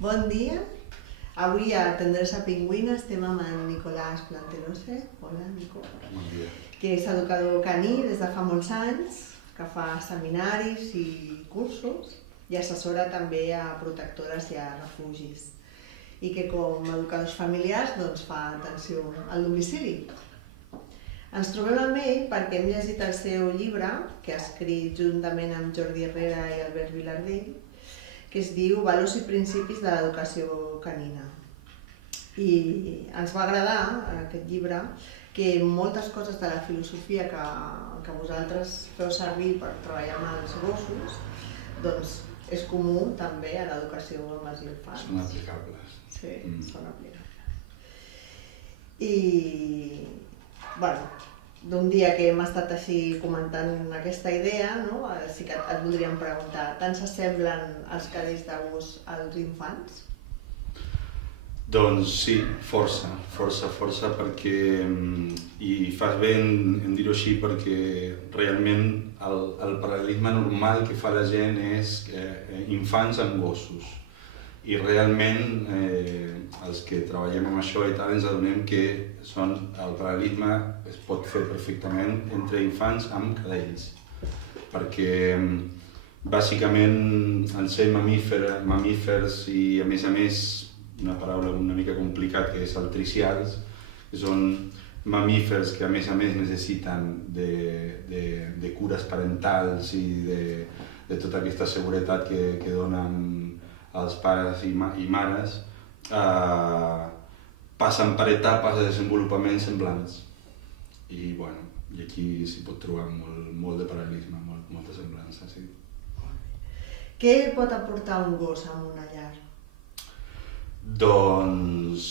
Bon dia. Avui a Tendresa Pingüina estem amb en Nicolás Planterose. Hola, Nico. Bon dia. Que és educador caní des de fa molts anys, que fa seminaris i cursos i assessora també a protectores i a refugis. I que com a educadors familiars fa atenció al domicili. Ens trobem amb ell perquè hem llegit el seu llibre, que ha escrit juntament amb Jordi Herrera i Albert Vilardell, que es diu Valors i principis de l'educació canina. I ens va agradar, aquest llibre, que moltes coses de la filosofia que vosaltres feu servir per treballar amb els gossos, doncs és comú també a l'educació amb els infants. Són aplicables. Sí, són aplicables. I, bueno, d'un dia que hem estat així comentant aquesta idea, sí que et voldríem preguntar, tant s'assemblen els cadells de gos als infants? Doncs sí, força, perquè, i fas bé en dir-ho així, perquè realment el paral·lelisme normal que fa la gent és infants amb gossos. I realment els que treballem amb això i tal ens adonem que el paral·lelisme es pot fer perfectament entre infants amb cadells. Perquè bàsicament en ser mamífers i a més una paraula una mica complicat que és altricials, que són mamífers que a més necessiten de cures parentals i de tota aquesta seguretat que donen els pares i mares, passen per etapes de desenvolupament semblants. I aquí s'hi pot trobar molt de paral·lelisme, molta semblança, sí. Què pot aportar un gos a una llar? Doncs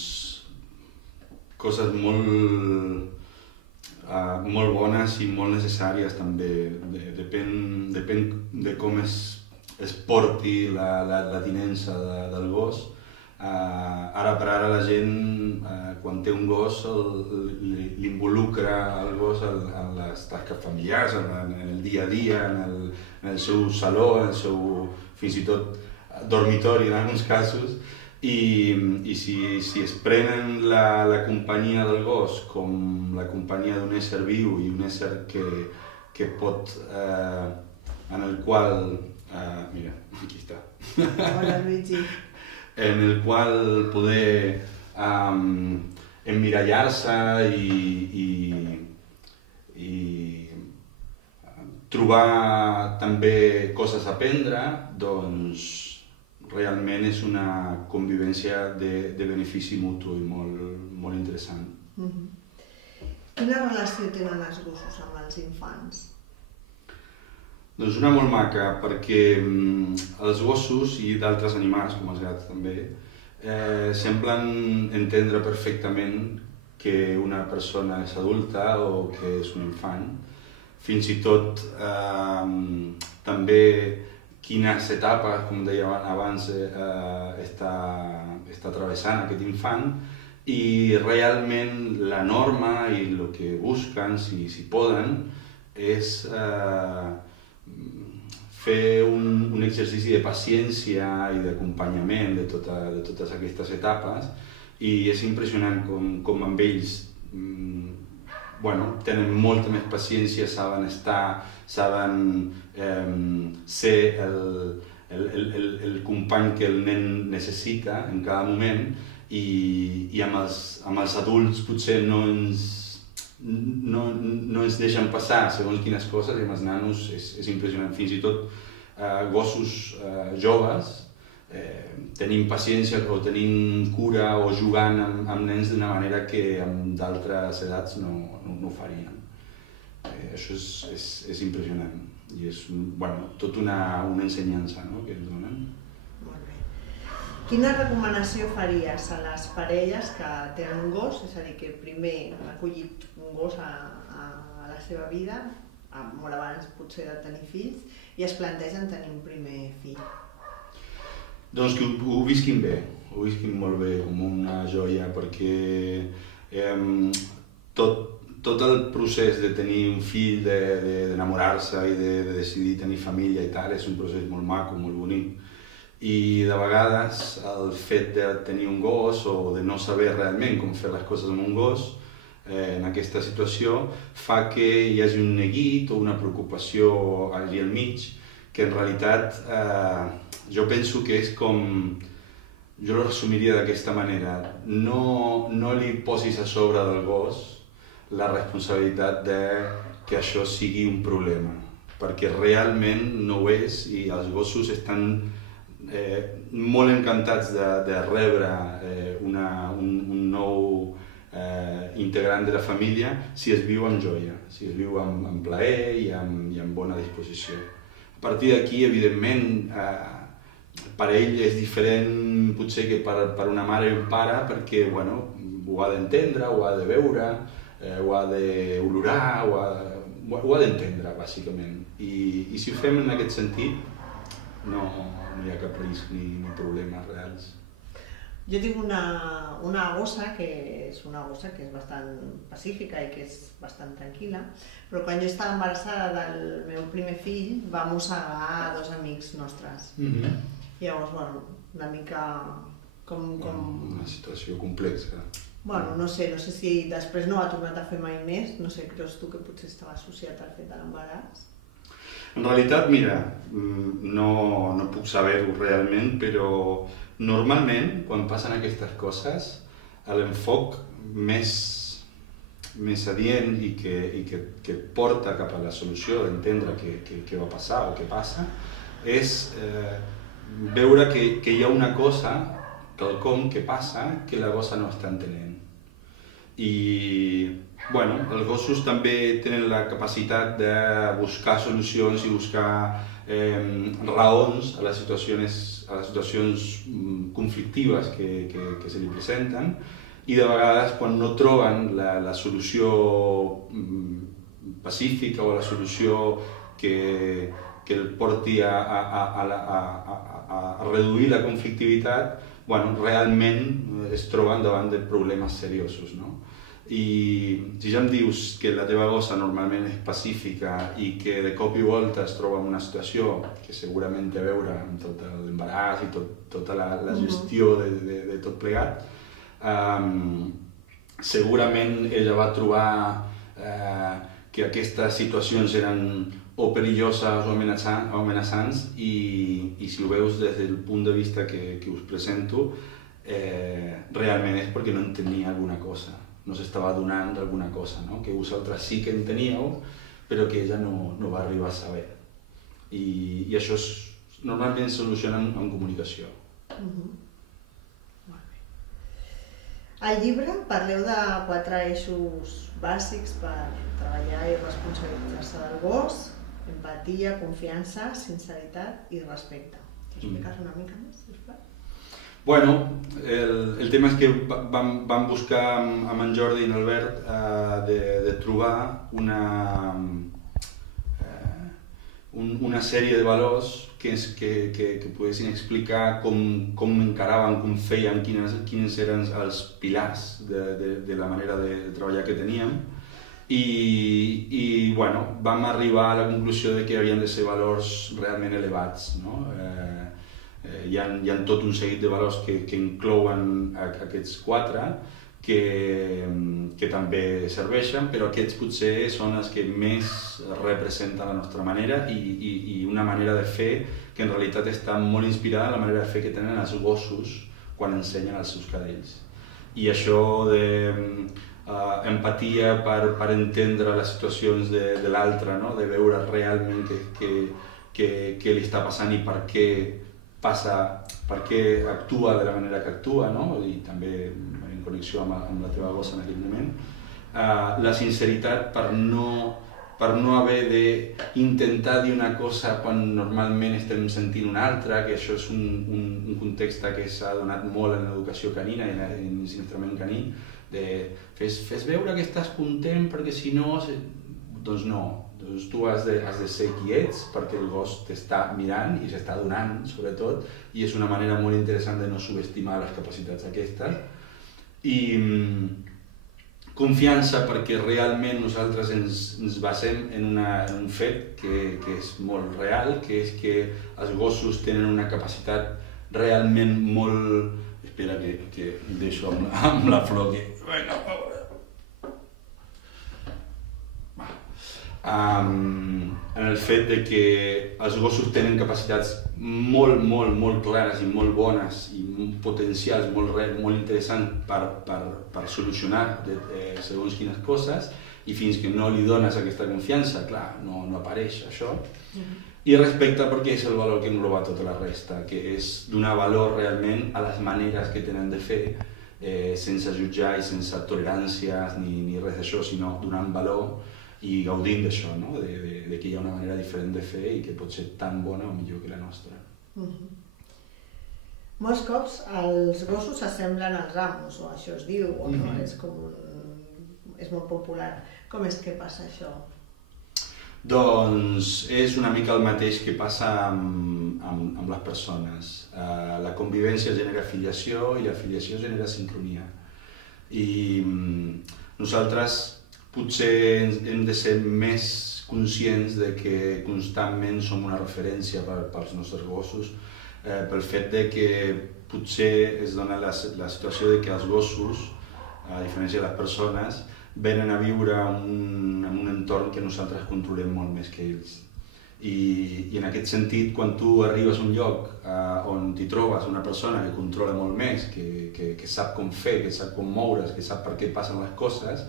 coses molt bones i molt necessàries també. Depèn de com es porti la tinença del gos. Ara per ara la gent, quan té un gos, l'involucra el gos en les tasques familiars, en el dia a dia, en el seu saló, en el seu fins i tot dormitori en alguns casos. I si es prenen la companyia del gos com la companyia d'un ésser viu i un ésser que pot, en el qual, mira, aquí està. Hola, Luigi. En el qual poder emmirallar-se i trobar també coses a aprendre, doncs realment és una convivència de benefici mutu i molt interessant. Quina relació tenen els gossos amb els infants? Doncs una molt maca, perquè els gossos i d'altres animals, com els gats també, semblen entendre perfectament que una persona és adulta o que és un infant. Fins i tot també quines etapes, com deia abans, està travessant aquest infant, i realment la norma i el que busquen, si poden, és fer un exercici de paciència i d'acompanyament de totes aquestes etapes, i és impressionant com amb ells tenen molta més paciència, saben ser el company que el nen necessita en cada moment, i amb els adults potser no ens deixen passar segons quines coses, i amb els nanos és impressionant. Fins i tot gossos joves tenim paciència o tenim cura o jugant amb nens d'una manera que amb d'altres edats no farien. Això és impressionant i és tot una ensenyança que ens donen. Molt bé. Quina recomanació faries a les parelles que tenen un gos, és a dir, que primer han acollit un gos a la seva vida, molt abans potser de tenir fills, i es plantegen tenir un primer fill? Doncs que ho visquin bé, ho visquin molt bé, com una joia, perquè tot el procés de tenir un fill, d'enamorar-se i de decidir tenir família i tal, és un procés molt maco, molt bonic. I de vegades el fet de tenir un gos o de no saber realment com fer les coses amb un gos en aquesta situació fa que hi hagi un neguit o una preocupació allí al mig que en realitat jo penso que és com, jo ho resumiria d'aquesta manera, no li posis a sobre del gos la responsabilitat de que això sigui un problema, perquè realment no ho és i els gossos estan molt encantats de rebre un nou integrant de la família si es viu amb joia, si es viu amb plaer i amb bona disposició. A partir d'aquí, evidentment, per ell és diferent potser que per una mare i un pare perquè ho ha d'entendre, ho ha de veure, ho ha d'olorar, ho ha d'entendre, bàsicament. I si ho fem en aquest sentit, no hi ha cap risc ni problemes reals. Jo tinc una gossa que és bastant pacífica i que és bastant tranquil·la, però quan jo estava embarassada del meu primer fill va mossegar dos amics nostres. Llavors, una mica com... Una situació complexa. No sé si després no ha tornat a fer mai més, no sé, creus tu que potser estava associat al fet de l'embaràs? En realitat, mira, no puc saber-ho realment, però normalment, quan passen aquestes coses, l'enfoc més adient i que porta cap a la solució d'entendre què va passar o què passa, és veure que hi ha una cosa, quelcom que passa, que la gossa no està entenent. I els gossos també tenen la capacitat de buscar solucions i buscar raons a les situacions conflictives que se li presenten i de vegades quan no troben la solució pacífica o la solució que el porti a reduir la conflictivitat, realment es troben davant de problemes seriosos. I si ja em dius que la teva gossa normalment és pacífica i que de cop i volta es troba en una situació que segurament té a veure amb tot l'embaràs i tota la gestió de tot plegat, segurament ella va trobar que aquestes situacions eren o perilloses o amenaçants i si ho veus des del punt de vista que us presento, realment és perquè no entenia alguna cosa. No s'estava donant alguna cosa, que vosaltres sí que enteníeu, però que ella no va arribar a saber. I això normalment es soluciona amb comunicació. Al llibre parleu de 4 eixos bàsics per treballar i responsabilitzar-se del gos: empatia, confiança, sinceritat i respecte. Expliques una mica més, sisplau? El tema és que vam buscar amb en Jordi i en Albert de trobar una sèrie de valors que poguessin explicar com encaraven, com feien, quins eren els pilars de la manera de treballar que teníem i vam arribar a la conclusió de que havien de ser valors realment elevats. Hi ha tot un seguit de valors que inclouen aquests 4 que també serveixen, però aquests potser són els que més representen la nostra manera i una manera de fer que en realitat està molt inspirada en la manera de fer que tenen els gossos quan ensenyen els seus cadells. I això d'empatia per entendre les situacions de l'altre, de veure realment què li està passant i per què actua de la manera que actua, i també en connexió amb la teva gossa en aquell moment. La sinceritat per no haver d'intentar dir una cosa quan normalment estem sentint una altra, que això és un context que s'ha donat molt en l'educació canina i en l'ensenyament caní, de fes veure que estàs content perquè si no, doncs no. Tu has de ser qui ets perquè el gos t'està mirant i s'està donant, sobretot, i és una manera molt interessant de no subestimar les capacitats aquestes. I confiança perquè realment nosaltres ens basem en un fet que és molt real, que és que els gossos tenen una capacitat realment molt... Espera que deixo amb la flor que... Vinga, a veure. En el fet de que els gossos tenen capacitats molt clares i molt bones i potencials molt interessants per solucionar segons quines coses, i fins que no li dones aquesta confiança, clar, no apareix això. I respecte perquè és el valor que engloba tota la resta, que és donar valor realment a les maneres que tenen de fer, sense jutjar i sense toleràncies ni res d'això, sinó donant valor i gaudint d'això, no? De que hi ha una manera diferent de fer i que pot ser tan bona o millor que la nostra. Molts cops els gossos s'assemblen als amos, o això es diu, o no? És molt popular. Com és que passa això? Doncs és una mica el mateix que passa amb les persones. La convivència genera filiació i la filiació genera sincronia. I nosaltres potser hem de ser més conscients de que constantment som una referència pels nostres gossos, pel fet de que potser es dona la situació de que els gossos, a diferència de les persones, venen a viure en un entorn que nosaltres controlem molt més que ells. I en aquest sentit, quan tu arribes a un lloc on t'hi trobes una persona que controla molt més, que sap com fer, que sap com moure's, que sap per què passen les coses,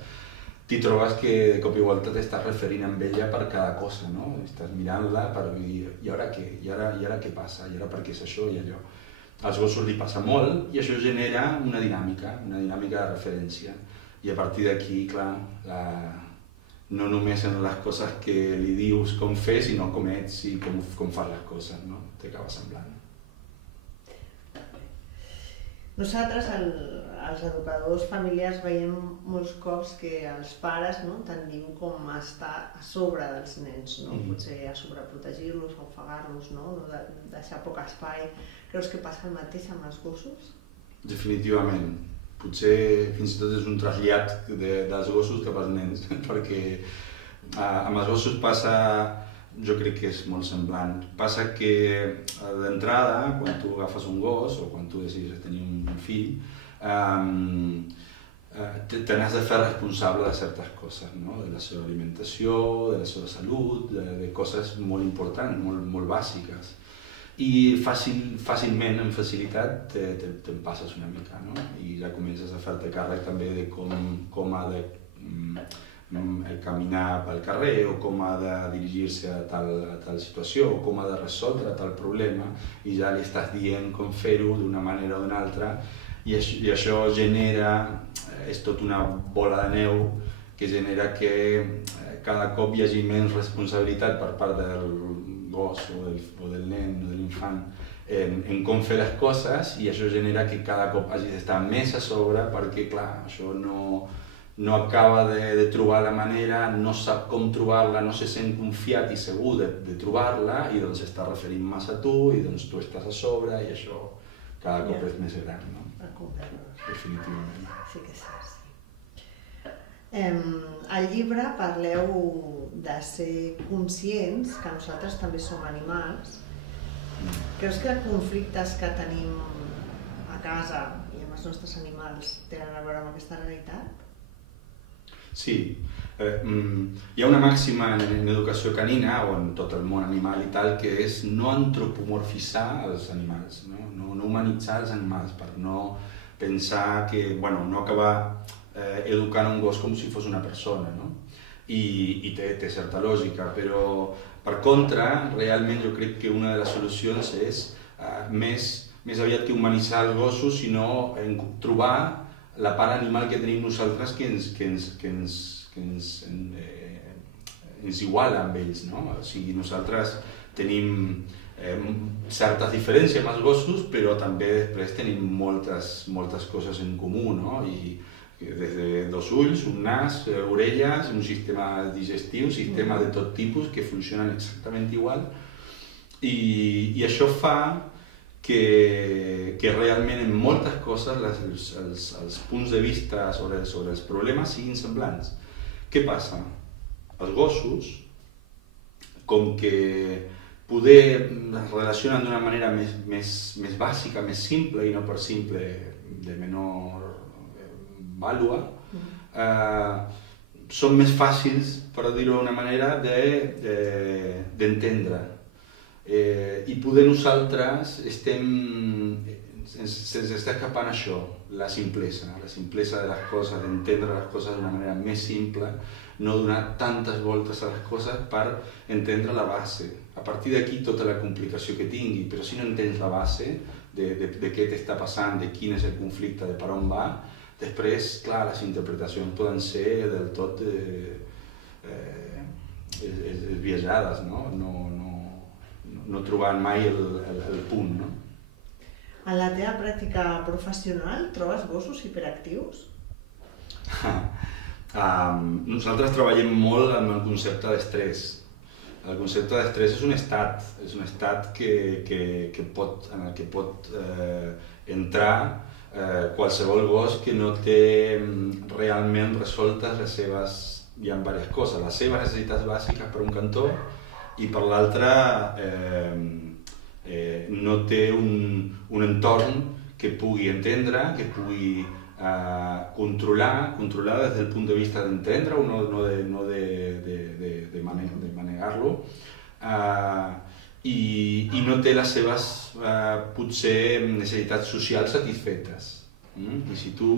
t'hi trobes que de cop i volta t'estàs referint amb ella per cada cosa, no? Estàs mirant-la per dir, i ara què? I ara què passa? I ara per què és això i allò? Als gossos li passa molt i això genera una dinàmica de referència. I a partir d'aquí, clar, no només en les coses que li dius com fer, sinó com ets i com fas les coses, no? T'acaba semblant. Nosaltres, els educadors familiars, veiem molts cops que els pares tendim com a estar a sobre dels nens, potser a sobreprotegir-los, a ofegar-los, no deixar poc espai. Creus que passa el mateix amb els gossos? Definitivament. Potser fins i tot és un trasllat dels gossos cap als nens, perquè amb els gossos passa, jo crec que és molt semblant. Passa que d'entrada, quan tu agafes un gos o quan tu decidis tenir un fill, te n'has de fer responsable de certes coses, no? De la seva alimentació, de la seva salut, de coses molt importants, molt bàsiques. I fàcilment, amb facilitat, te'n passes una mica, no? I ja comences a fer-te càrrec també de com ha de caminar pel carrer o com ha de dirigir-se a tal situació o com ha de resoldre tal problema i ja li estàs dient com fer-ho d'una manera o d'una altra i això genera, és tot una bola de neu que genera que cada cop hi hagi menys responsabilitat per part del gos o del nen o de l'infant en com fer les coses i això genera que cada cop hagi d'estar més a sobre perquè, clar, això no acaba de trobar la manera, no sap com trobar-la, no se sent confiat i segur de trobar-la i doncs està referint massa a tu i doncs tu estàs a sobre i això cada cop és més gran, no? Definitivament. Sí que sí. Al llibre parleu de ser conscients que nosaltres també som animals. Creus que els conflictes que tenim a casa i amb els nostres animals tenen a veure amb aquesta realitat? Sí. Hi ha una màxima en educació canina o en tot el món animal i tal que és no antropomorfitzar els animals, no humanitzar els animals per no pensar que, no acabar educant un gos com si fos una persona, no? I té certa lògica, però per contra, realment jo crec que una de les solucions és més aviat que humanitzar els gossos, sinó trobar la part animal que tenim nosaltres que ens iguala amb ells, no? O sigui, nosaltres tenim certes diferències amb els gossos, però també després tenim moltes coses en comú, no? I des de dos ulls, un nas, orelles, un sistema digestiu, sistema de tot tipus que funcionen exactament igual i això fa que realment en moltes coses els punts de vista sobre els problemes siguin semblants. Què passa? Els gossos, com que poder es relacionen d'una manera més bàsica, més simple, i no per simple de menor vàlua, són més fàcils, per dir-ho d'una manera, d'entendre. I poder nosaltres se'ns està escapant això, la simplesa de les coses, d'entendre les coses d'una manera més simple, no donar tantes voltes a les coses per entendre la base. A partir d'aquí tota la complicació que tingui, però si no entens la base de què t'està passant, de quin és el conflicte, de per on va, després, clar, les interpretacions poden ser del tot viajades, no trobant mai el punt, no? En la teva pràctica professional trobes gossos hiperactius? Nosaltres treballem molt amb el concepte d'estrès. El concepte d'estrès és un estat en el que pot entrar qualsevol gos que no té realment resoltes les seves, hi ha diverses coses, les seves necessitats bàsiques per un cantó, i per l'altre no té un entorn que pugui entendre, que pugui controlar des del punt de vista d'entendre-ho, no de manegar-lo, i no té les seves, potser, necessitats socials satisfetes. I si tu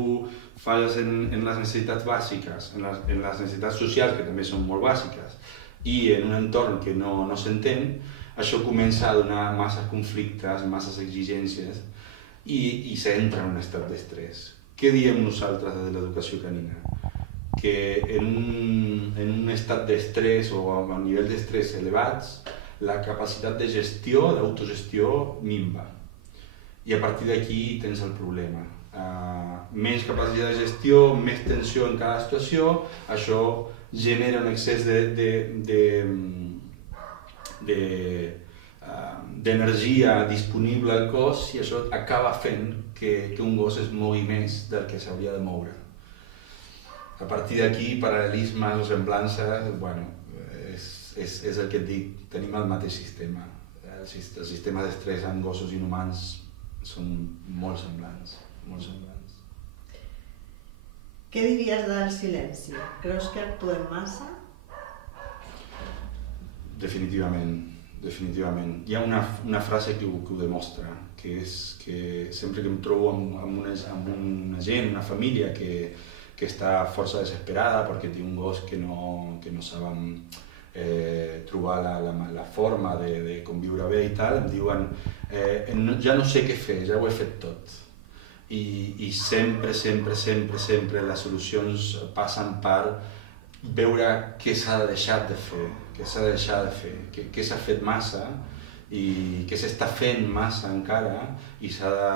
falles en les necessitats bàsiques, en les necessitats socials, que també són molt bàsiques, i en un entorn que no s'entén, això comença a donar masses conflictes, masses exigències, i s'entra en un estat d'estrès. Què diem nosaltres des de l'educació canina? Que en un estat d'estrès o a un nivell d'estrès elevats, la capacitat de gestió, d'autogestió, minva. I a partir d'aquí tens el problema. Menys capacitat de gestió, més tensió en cada situació, això genera un excés d'energia disponible al cos, i això acaba fent que un gos es mogui més del que s'hauria de moure. A partir d'aquí, paral·lelismes o semblances, és el que et dic, tenim el mateix sistema. El sistema d'estrès en gossos i en humans són molt semblants. Què diries del silenci? Creus que actuem massa? Definitivament. Hi ha una frase que ho demostra, que és que sempre que em trobo amb una gent, una família que està força desesperada perquè té un gos que no saben trobar la forma de conviure bé i tal, em diuen ja no sé què fer, ja ho he fet tot. I sempre les solucions passen per veure què s'ha deixat de fer, què s'ha fet massa i què s'està fent massa encara, i s'ha de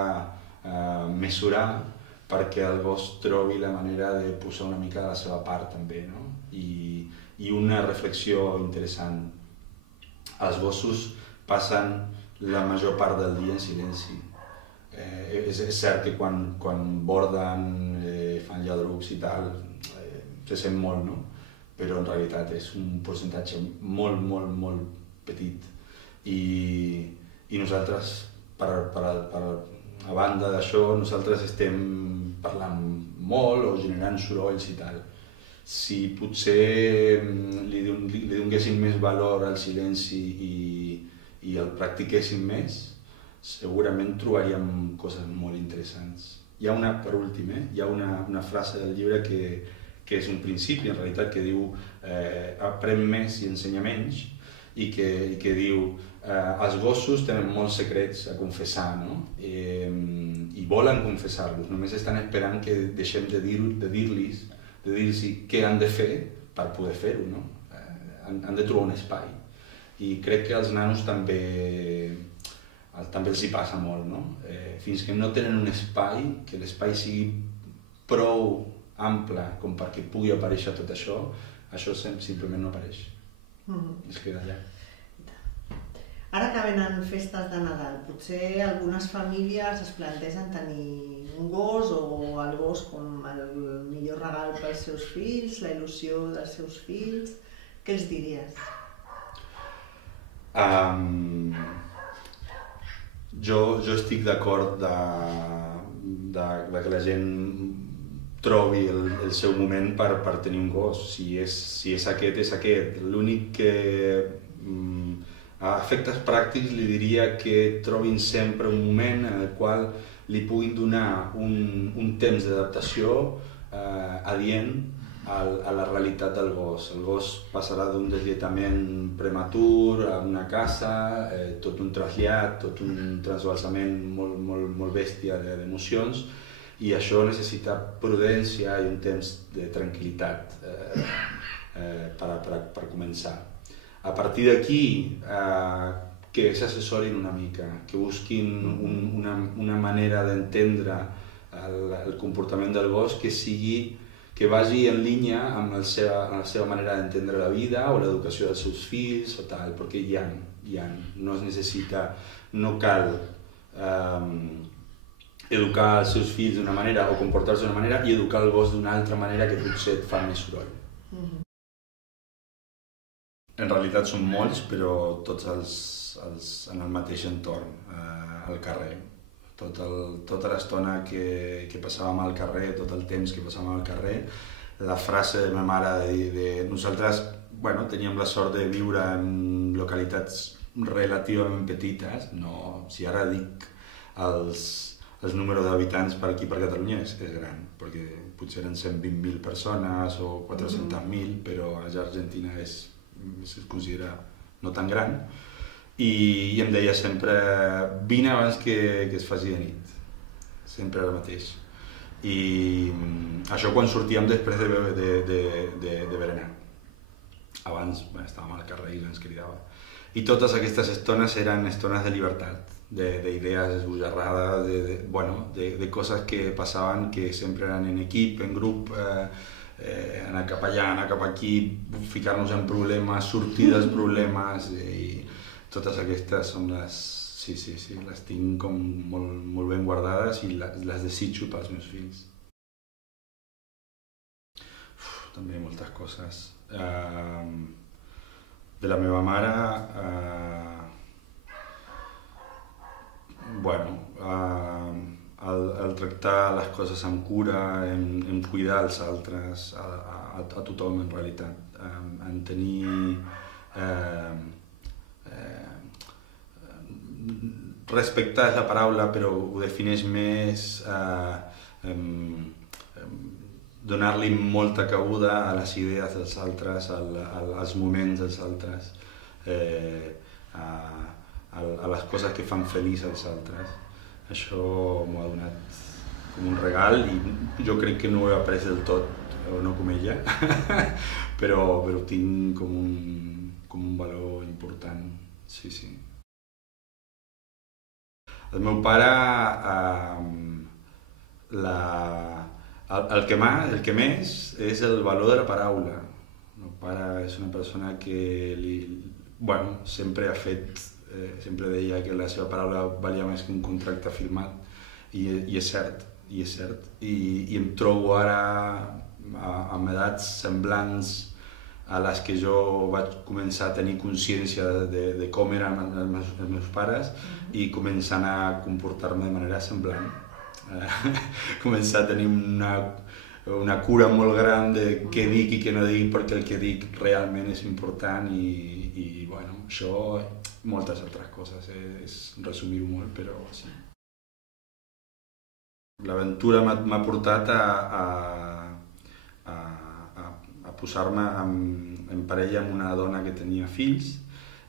mesurar perquè el gos trobi la manera de posar una mica de la seva part també, no? I una reflexió interessant. Els gossos passen la major part del dia en silenci. És cert que quan borden, fan lladrucs i tal, se sent molt, no? Però en realitat és un percentatge molt petit. I nosaltres, a banda d'això, nosaltres estem parlant molt o generant sorolls i tal. Si potser li donéssim més valor al silenci i el practiquéssim més, segurament trobaríem coses molt interessants. Per últim, hi ha una frase del llibre que és un principi, en realitat, que diu aprèn més i ensenya menys, i que diu els gossos tenen molts secrets a confessar, no? I volen confessar-los, només estan esperant que deixem de dir-los què han de fer per poder fer-ho, no? Han de trobar un espai. I crec que als nanos també els hi passa molt, no? Fins que no tenen un espai, que l'espai sigui prou ample com perquè pugui aparèixer tot això simplement no apareix. Es queda allà. Ara que venen festes de Nadal, potser algunes famílies es plantegen tenir un gos o el gos com el millor regal pels seus fills, la il·lusió dels seus fills. Què els diries? Jo estic d'acord que la gent trobi el seu moment per tenir un gos. Si és aquest, és aquest. L'únic que a efectes pràctics li diria que trobin sempre un moment en el qual li puguin donar un temps d'adaptació adient a la realitat del gos. El gos passarà d'un deslletament prematur a una casa, tot un trasllat, tot un transbalsament molt bèstia d'emocions, i això necessita prudència i un temps de tranquil·litat per començar. A partir d'aquí, que s'assessorin una mica, que busquin una manera d'entendre el comportament del gos que vagi en línia amb la seva manera d'entendre la vida o l'educació dels seus fills o tal, perquè no es necessita, no cal educar els seus fills d'una manera o comportar-se d'una manera i educar el gos d'una altra manera que potser et fa més soroll. En realitat són molts, però tots en el mateix entorn, al carrer. Tota l'estona que passàvem al carrer, tot el temps que passàvem al carrer, la frase de ma mare de nosaltres teníem la sort de viure en localitats relativament petites, si ara dic els números d'habitants per aquí per Catalunya és gran, perquè potser eren 120.000 persones o 400.000, però a Argentina es considera no tan gran, i em deia sempre vine abans que es faci de nit, sempre era el mateix. I això quan sortíem després de berenar. Abans estàvem al carrer i ens cridava. I totes aquestes estones eren estones de llibertat, d'idees esbojarrades, de coses que passaven que sempre eren en equip, en grup, anar cap allà, anar cap aquí, ficar-nos en problemes, sortir dels problemes, i totes aquestes són les tinc com molt ben guardades i les desitjo pels meus fills. També moltes coses. De la meva mare, el tractar les coses amb cura, en cuidar els altres, a tothom en realitat, en tenir respectar és la paraula, però ho defineix més donar-li molta cabuda a les idees dels altres, als moments dels altres, a les coses que fan feliç als altres. Això m'ho ha donat com un regal i jo crec que no ho he après del tot, o no com ella, però ho tinc com un valor important, sí. El meu pare, el que més és el valor de la paraula. El meu pare és una persona que sempre ha fet, sempre deia que la seva paraula valia més que un contracte firmat, i és cert. I em trobo ara amb edats semblants a les que jo vaig començar a tenir consciència de com eren els meus pares i començant a comportar-me de manera semblant. Començar a tenir una cura molt gran de què dic i què no dic, perquè el que dic realment és important i això, moltes altres coses, és resumir-ho molt, però sí. L'aventura m'ha portat a posar-me en parella amb una dona que tenia fills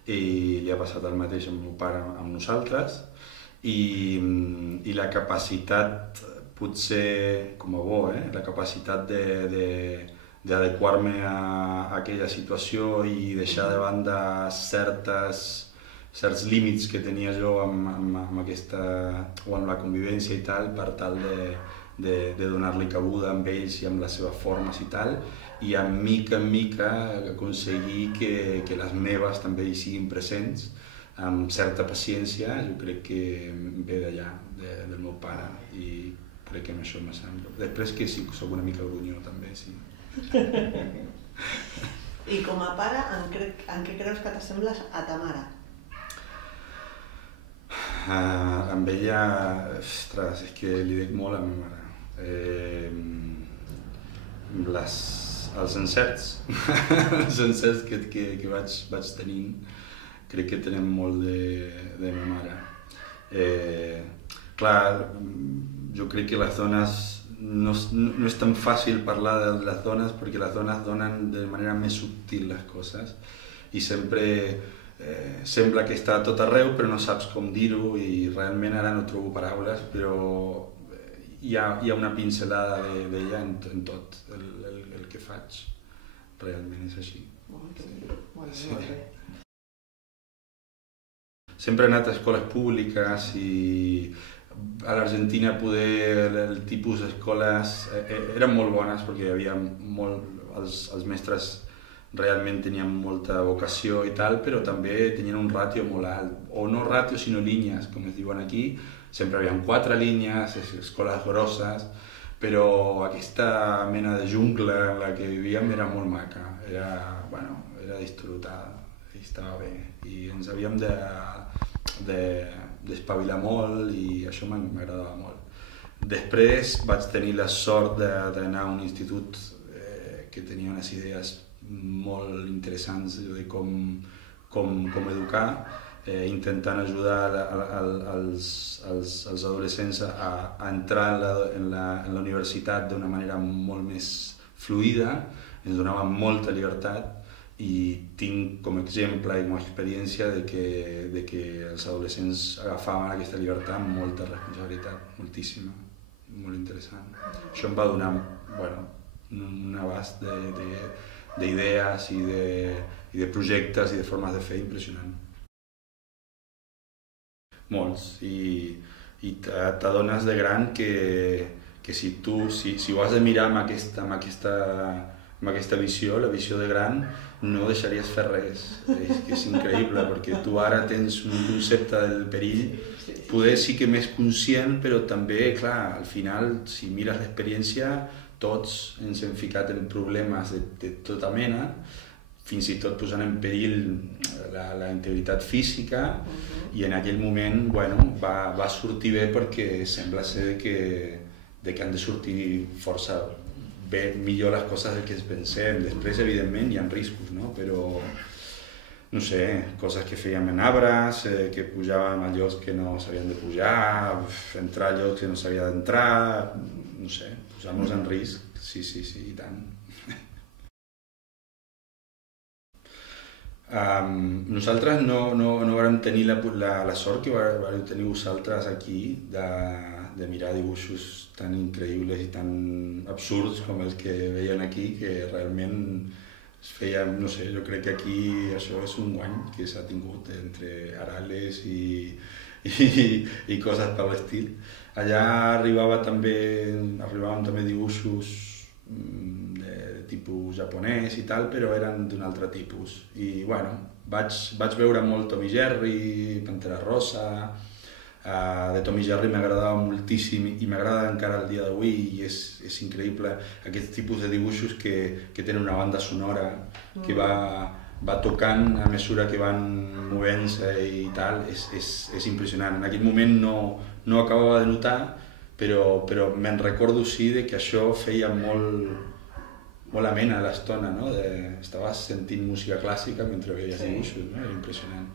i li ha passat el mateix amb el meu pare amb nosaltres i la capacitat, potser com a bo, la capacitat d'adequar-me a aquella situació i deixar de banda certs límits que tenia jo amb la convivència i tal, per tal de donar-li cabuda amb ells i amb les seves formes i tal, i mica en mica aconseguir que les meves també hi siguin presents amb certa paciència. Jo crec que ve d'allà, del meu pare, i crec que amb això m'assemblo. Després que sí, soc una mica grunyó també, sí. I com a pare, en què creus que t'assembles a ta mare? Amb ella, ostres, és que li dic molt a ma mare. Els encerts, els encerts que vaig tenint, crec que tenen molt de ma mare. Clar, jo crec que les dones no és tan fàcil parlar de les dones perquè les dones donen de manera més subtil les coses i sempre sembla que està a tot arreu però no saps com dir-ho i realment ara no trobo paraules però hi ha una pincelada d'ella en tot el que faig. Realment és així. Molt bé. Sempre he anat a escoles públiques i a l'Argentina poder el tipus d'escoles eren molt bones perquè hi havia els mestres realment tenien molta vocació i tal, però també tenien un ràtio molt alt, o no ràtio sinó línies, com es diuen aquí, sempre hi havia 4 línies, escoles grosses, però aquesta mena de jungla en la que vivíem era molt maca, era disfrutada i estava bé i ens havíem d'espavilar molt i això m'agradava molt. Després vaig tenir la sort d'anar a un institut que tenia unes idees molt interessants de com educar, intentant ajudar els adolescents a entrar en la universitat d'una manera molt més fluida, ens donava molta llibertat i tinc com a exemple i com a experiència de que els adolescents agafaven aquesta llibertat amb molta responsabilitat, moltíssima, molt interessant. Això em va donar un abast d'idees i de projectes i de formes de fer impressionant. Molts, i t'adones de gran que si ho has de mirar amb aquesta visió, la visió de gran, no deixaries fer res. És increïble, perquè tu ara tens un concepte del perill, poder sí que més conscient, però també, clar, al final, si mires l'experiència, tots ens hem ficat en problemes de tota mena, fins i tot posant en perill la integritat física, i en aquell moment va sortir bé perquè sembla ser que han de sortir força bé, millor les coses del que ens pensem. Després, evidentment, hi ha riscos, no? Però, no sé, coses que fèiem en arbres, que pujàvem a llocs que no s'havien de pujar, entrar a llocs que no s'havia d'entrar, no sé, posar-nos en risc, sí, i tant. Nosaltres no vam tenir la sort que vau tenir vosaltres aquí de mirar dibuixos tan increïbles i tan absurds com els que veien aquí, que realment es feia, no sé, jo crec que aquí això és un guany que s'ha tingut entre Arales i coses per l'estil. Allà arribaven també dibuixos de tipus japonès i tal, però eren d'un altre tipus. I vaig veure molt Tom i Jerry, Pantera Rosa. De Tom i Jerry m'agradava moltíssim i m'agrada encara al dia d'avui i és increïble aquest tipus de dibuixos que tenen una banda sonora que va tocant a mesura que van movent-se i tal, és impressionant. En aquell moment no acabava de notar, però me'n recordo sí que això feia molt amena a l'estona, no? Estaves sentint música clàssica mentre veies dibuixos, no? Era impressionant.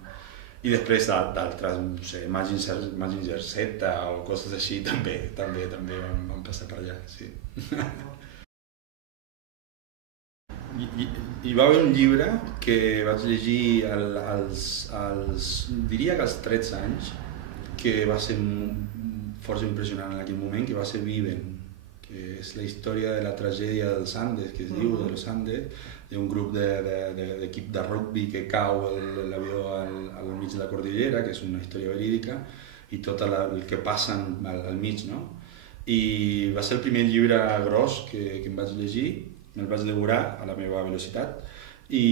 I després d'altres, no sé, Mazinger Z o coses així també vam passar per allà, sí. Hi va haver un llibre que vaig llegir diria que als 13 anys, que va ser força impressionant en aquell moment, que va ser Viven, que és la història de la tragèdia dels Andes, que es diu, de los Andes, d'un grup d'equip de rugby que cau l'avió al mig de la cordillera, que és una història verídica, i tot el que passa al mig, no? I va ser el primer llibre gros que em vaig llegir, me'l vaig devorar a la meva velocitat, i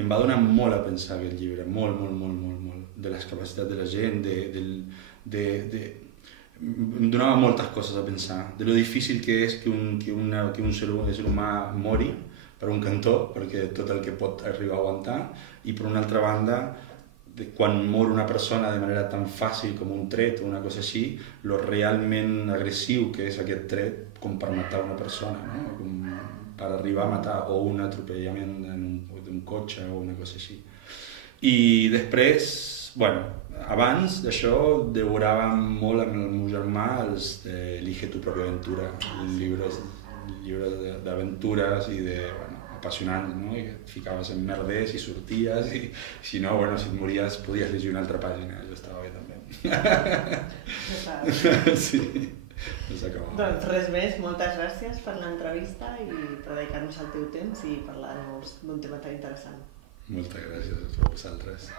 em va donar molt a pensar aquest llibre, molt, de les capacitats de la gent, em donava moltes coses a pensar, de lo difícil que és que un ser humà mori per un cantó, perquè tot el que pot arribar a aguantar, i per una altra banda, quan mor una persona de manera tan fàcil com un tret o una cosa així, lo realment agressiu que és aquest tret com per matar una persona, no? Com per arribar a matar, o un atropellament d'un cotxe o una cosa així. I després, bueno, abans d'això devoràvem molt amb el meu germà els d'Elige tu propia aventura, llibres d'aventures i de, bueno, apassionants, no? I et ficaves en merders i sorties i si no, bueno, si et mories podies llegir una altra pàgina, això estava bé també. Sí, no s'acabava. Doncs res més, moltes gràcies per l'entrevista i per dedicar-nos el teu temps i parlar-nos d'un tema tan interessant. Moltes gràcies a vosaltres.